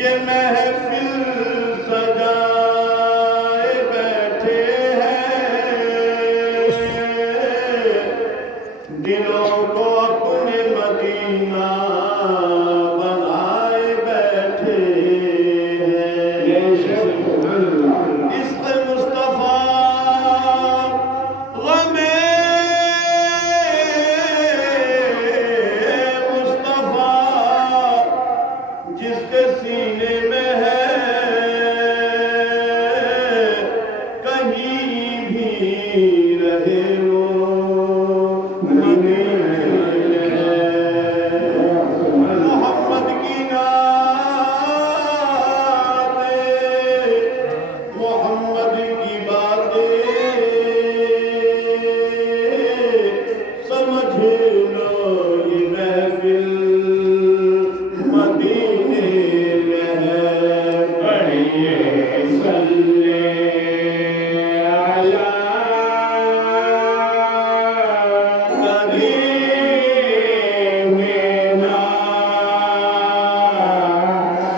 ये महफिल सजाए बैठे हैं, दिलों को अपने मदीना बनाए बैठे हैं। इश्क़ मुस्तफ़ा ग़मे मुस्तफ़ा जिसके सीने में है, कहीं भी रहे वो मदीने है। मोहम्मद की नातें, मोहम्मद की बातें समझ लो, ये महफिल मदीने में है। पढ़िए सल्ले अला करीमिना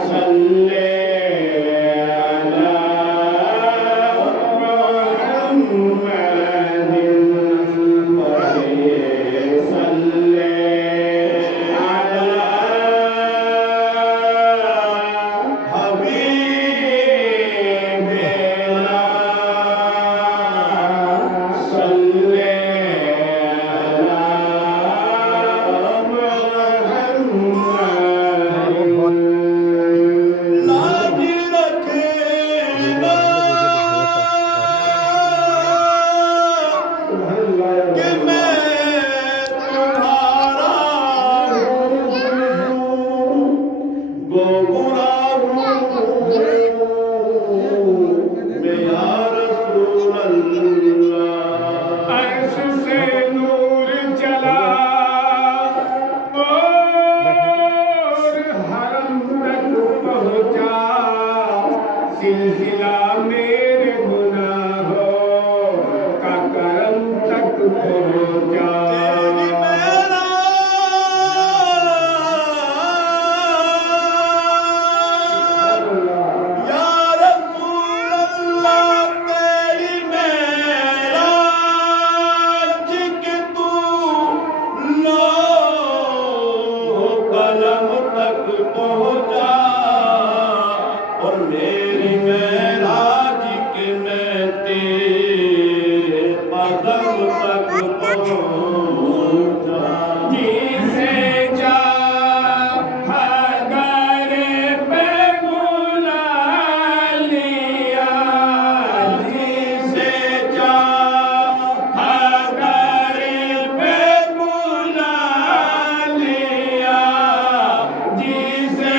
सल्ले अला मुहम्मदिन। पढ़िए सल्ले अला हबीबिना सल्ले अला मुहम्मदिन। लाज रखना कि मैं तुम्हारा गोगुरा हूँ, मैं या रसूल अल्लाह। अर्श से नूर चला और हरम तक पहुँचा, सिलसिला मेरे गुनाहों का करम तक पहुँचा। तेरी मेरा या रसूल अल्लाह, तेरी मेराज कि तू लौह कलम तक पहुँचा, और मेरी मेराज कि मैं तेरे कदम तक पहुँचा। जिसे जा हगारे पे बुला लिया, जिसे चाहगारे पे बुला लिया, जिसे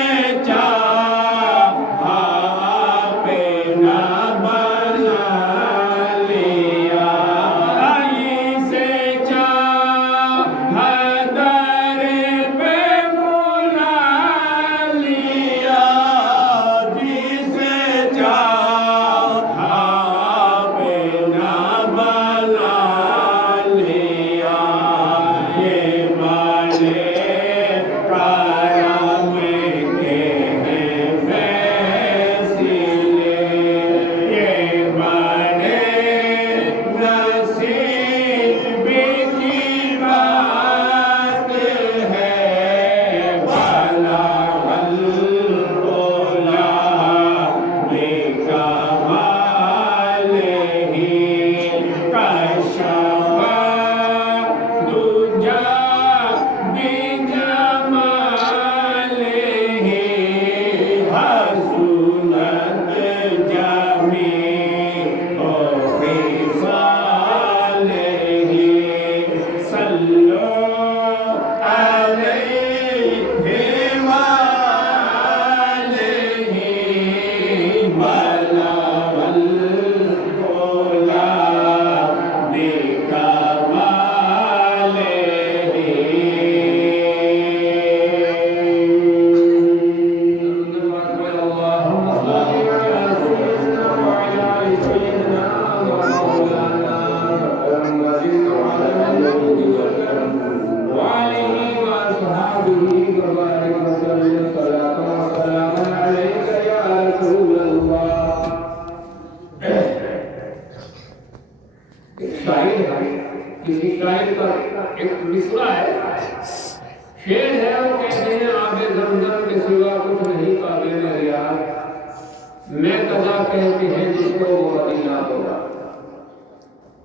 मैं कजा कहती है जिसको वो मदीना होगा।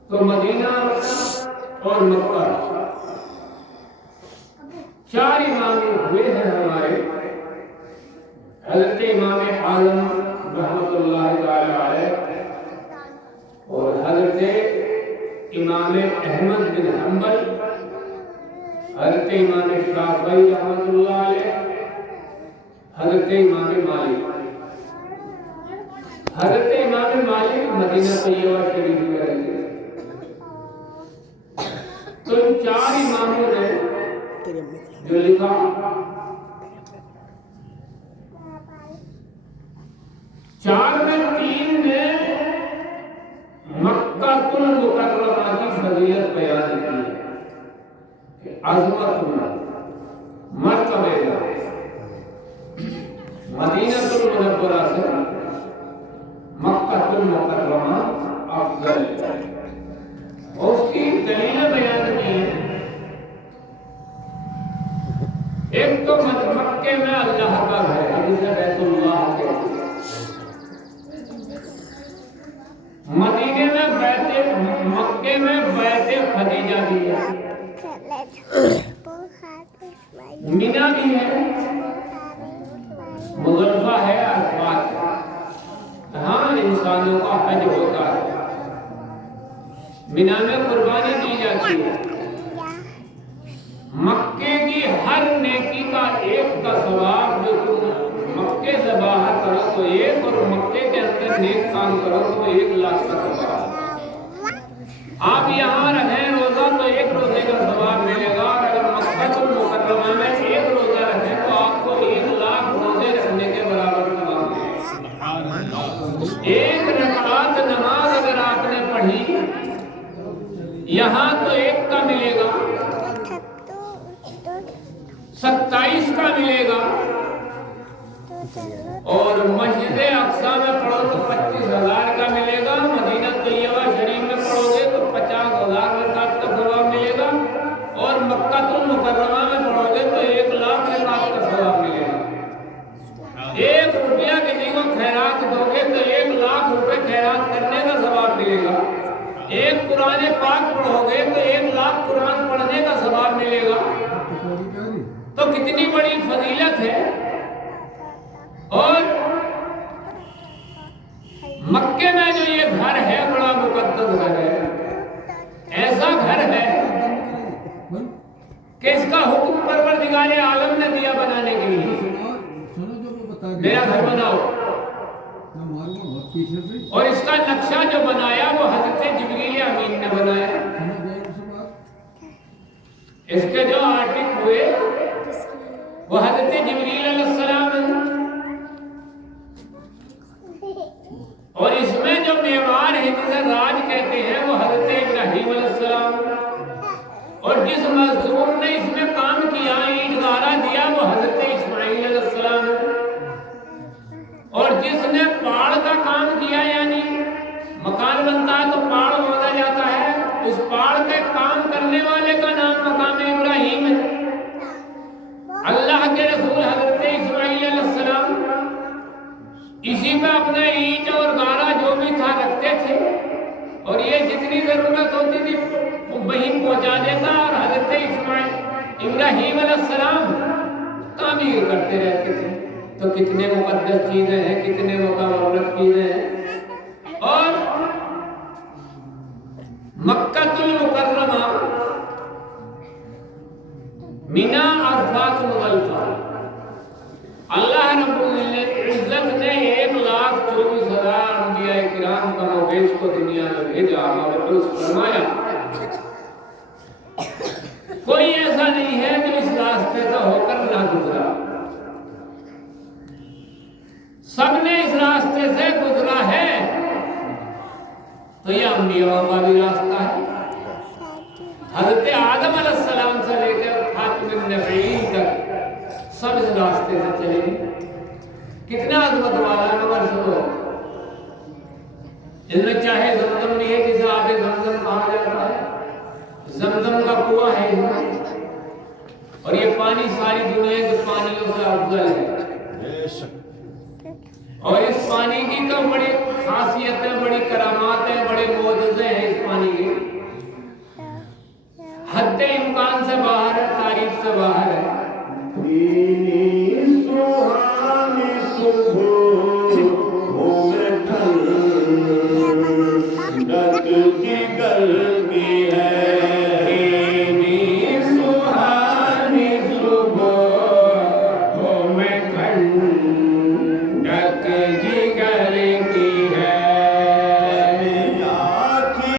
तो मदीना और मक्का चार इमाम हुए हैं हमारे। हज़रत इमाम आज़म रहमतुल्लाह तआला अलैह और हज़रत इमाम अहमद बिन हम्बल, हज़रत इमाम शाफ़ई रहमतुल्लाह अलैह, हज़रत इमाम मालिक। हज़रत इमाम मालिक मदीना तैयबा शरीफ में रहते थे। तो इन चार इमामों ने जो लिखा, चार में तीन ने मक्कातुल मुकर्रमा की फजीलत बयान की है, अज़मत मर्तबे मदीनातुल मुनव्वरा से मक्कातुल मुकर्रमा अफजल, और उसकी दलीलें बयान की हैं। एक तो मक्के में अल्लाह का घर है जिसे बैतुल्लाह कहते हैं, मदीने में बैते, मक्के में बैते खदीजा भी है, मिना भी है, मुज़ल्फा है, अरफात है, जहाँ इंसानों का हज होता है। मिना में कुर्बानी दी जाती है। मक्के की हर नेकी का एक का सवाब जो तुम मक्के से बाहर करो तो एक, और मक्के के अंदर नेक काम करो तो 1,00,000 का सवाब। आप यहाँ रहें रोजा तो 1 रोजे का सवाब मिलेगा, और अगर मक्कातुल मुकर्रमा में 1 रोजा रखें तो आपको 1,00,000 रोजे रखने के बराबर सवाब मिलेगा। 1 रकात नमाज अगर आपने पढ़ी यहाँ तो 1 का मिलेगा, 27 का मिलेगा, और मस्जिद अक्सा में पढ़ो तो 25,000 का मिलेगा, मदीना तैयबा शरीफ में पढ़ोगे तो 50,000 रकात का सवाब मिलेगा, और मक्कातुल मुकर्रमा में पढ़ोगे तो 1,00,000 रकात का सवाब मिलेगा। 1 रुपया किसी को खैरात दोगे तो 1,00,000 रुपए खैरात करने का सवाब मिलेगा। 1 कुरान पाक पढ़ोगे तो 1,00,000 कुरान पढ़ने का सवाब मिलेगा। तो कितनी बड़ी फजीलत है। और मक्के में जो ये घर है बड़ा मुकद्दस घर है, ऐसा घर है कि इसका हुक्म परवरदिगार आलम ने दिया बनाने के लिए, मेरा घर बनाओ। और इसका नक्शा जो बनाया वो हज़रत जिब्रील अमीन ने बनाया। इसके जो आर्टिक हुए वो हज़रत जिब्रील अलैहिस्सलाम, और इसमें जो मेवार है जिसे राज कहते हैं वो हज़रत इब्राहीम अलैहिस्सलाम, और जिस मजदूर ने इसमें काम किया, ईंट गारा दिया, वो हज़रत इस्माईल अलैहिस्सलाम, और जिसने पहाड़ का काम किया, यानी मकान बनता है तो पहाड़ बोला जाता है, उस पहाड़ के काम करने वाले का नाम मकाम इब्राहीम है। अल्लाह के रसूल हज़रत इस्माईल अलैहिस्सलाम इसी पे अपना ईंट और गारा जो भी था रखते थे, और ये जितनी जरूरत होती थी वहीं पहुंचा देता, और हज़रत इब्राहीम अलैहिस्सलाम तामीर करते रहते थे। तो कितने मुकद्दस चीजें हैं, कितने मुकर्रम चीजें हैं। और मक्कातुल मुकर्रमा, मिना, अरफात, मुज़ल्फा, अल्लाह रब्बुल इज्जत ने 1,24,000 अंबिया किराम का मोगेश को दुनिया में भेजा, मबऊस फरमाया। कोई ऐसा नहीं है जो इस रास्ते से होकर ना गुजरा, सबने इस रास्ते से गुजरा है। तो यह अंबिया का भी रास्ता है। हज़रत आदम अलैहिस्सलाम से लेकर खातिमुन नबीयीन तक सब इस रास्ते से चले। कितना अज़मत वाला नंबर सुनो। इनमें चाहे ज़मज़म भी है, जिसे आगे ज़मज़म कहा जाता है, ज़मज़म का कुआं है, और ये पानी सारी दुनिया के पानियों से अफजल है। और इस पानी की तो बड़ी खासियत है, बड़ी करामात है, बड़े मोजज़े हैं इस पानी के। हद इम्कान से बाहर है, तारीफ से बाहर